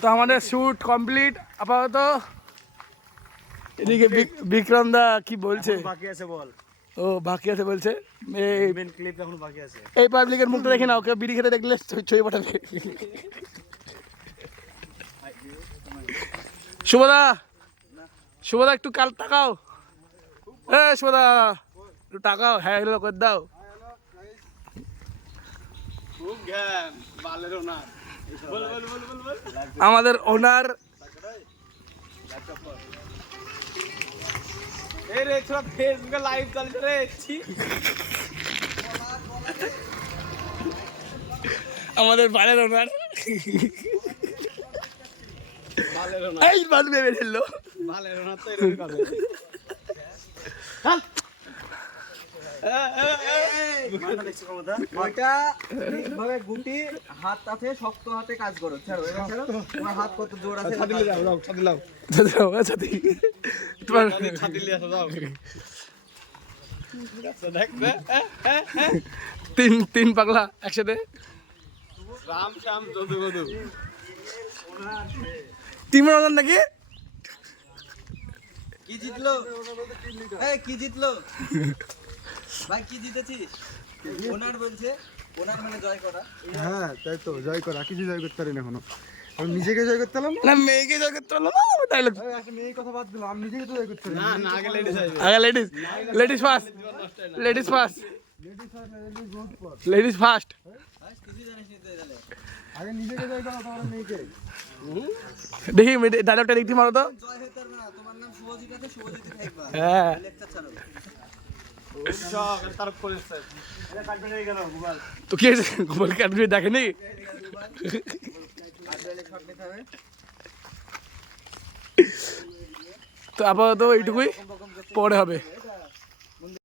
তো আমাদের shoot complete আপাতত। এদিকে বিক্রম দা কি বলছে? বাকি আছে বল। ও বাকি আছে বলছে। মেন ক্লিপ এখন বাকি আছে। এই পাবলিকের মুখটা দেখে না, ওকে বিড়ি খেতে দেখলে ছবি পাঠাবে। শুভদা, শুভদা একটু কাল তাকাও। এ শুভদা একটু তাকাও, হ্যাঁ এগুলো করে দাও। আমাদের ওনার লাইভ চলছে রে। আমাদের বাড়ির ওনার এই বাদ ভেবে ফেললো। গুটি হাত আছে, শক্ত হাতে কাজ করো। ছাড়ো এবার, ছাড়ো। তোমার হাত কত জোর আছে? তোমার তিন পাগলা একসাথে রাম শ্যাম যদু গদু। তিন ওনার নাকি? কি জিতলো? এই কি জিতলো? ভাই কি জিতেছিস? ওনার বলছে, ওনার মানে জয় করা। হ্যাঁ তাই তো, জয় করা। কিছু জয় করতে পারি না এখনো। আমি নিজেকে জয় করতে পারলাম না, মেয়েকে জয় করতে পারলো না। ডায়লগ একটা মেয়ের কথা বাদ দিলাম, আমি নিজেকে তো জয় করতে পারি না না, আগে লেডিস আসবে। আগে ladies first, ladies first, ladies first. কিছু জানিস নি তো তাহলে। আগে নিজেকে জয় করা, তারপরে মেয়েকে। দেখি ডায়লগটা দেখতে মারো তো। জয় হতে পারবে না। তোমার নাম শুভজিৎ আছে, শুভজিৎ থাকবা। হ্যাঁ লেকচার ছাড়ো। তার করে কাটবে হয়ে গেল মোবাইল। তো কি হয়েছে? গোপাল কাটবি দেখেনি? তো আপাতত এইটুকুই, পরে হবে।